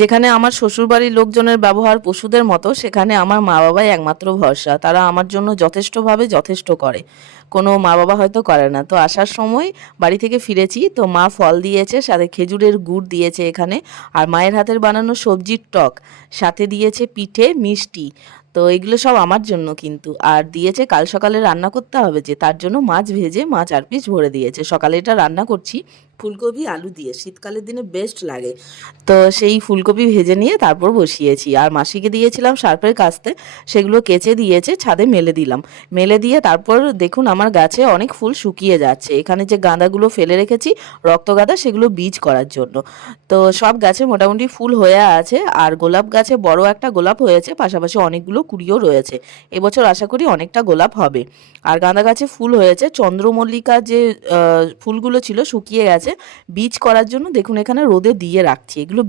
যেখানে আমার শ্বশুরবাড়ির লোকজনের ব্যবহার পশুদের মতো, সেখানে আমার মা বাবাই একমাত্র ভরসা। তারা আমার জন্য যথেষ্টভাবে যথেষ্ট করে, কোনো মা বাবা হয়তো করে না। তো আসার সময় বাড়ি থেকে ফিরেছি, তো মা ফল দিয়েছে, সাথে খেজুরের গুড় দিয়েছে এখানে, আর মায়ের হাতের বানানো সবজির টক, সাথে দিয়েছে পিঠে মিষ্টি। তো এগুলো সব আমার জন্য কিন্তু। আর দিয়েছে কাল সকালে রান্না করতে হবে, যে তার জন্য মাছ ভেজে মাছ 4 পিস ভরে দিয়েছে। সকালে এটা রান্না করছি ফুলকপি আলু দিয়ে, শীতকালের দিনে বেস্ট লাগে। তো সেই ফুলকপি ভেজে নিয়ে তারপর বসিয়েছি। আর মাসিকে দিয়েছিলাম সার্ফের কাস্তে, সেগুলো কেচে দিয়েছে, ছাদে মেলে দিলাম। মেলে দিয়ে তারপর দেখুন আমার গাছে অনেক ফুল শুকিয়ে যাচ্ছে। এখানে যে গাঁদাগুলো ফেলে রেখেছি রক্তগাঁদা, সেগুলো বীজ করার জন্য। তো সব গাছে মোটামুটি ফুল হয়ে আছে। আর গোলাপ গাছে বড় একটা গোলাপ হয়েছে, পাশাপাশি অনেকগুলো কুড়িও রয়েছে। এবছর আশা করি অনেকটা গোলাপ হবে। আর গাঁদা গাছে ফুল হয়েছে। চন্দ্রমল্লিকা যে ফুলগুলো ছিল শুকিয়ে গেছে, বীজ করার জন্য দেখুন এখানে রোদে দিয়ে রাখছি। এগুলো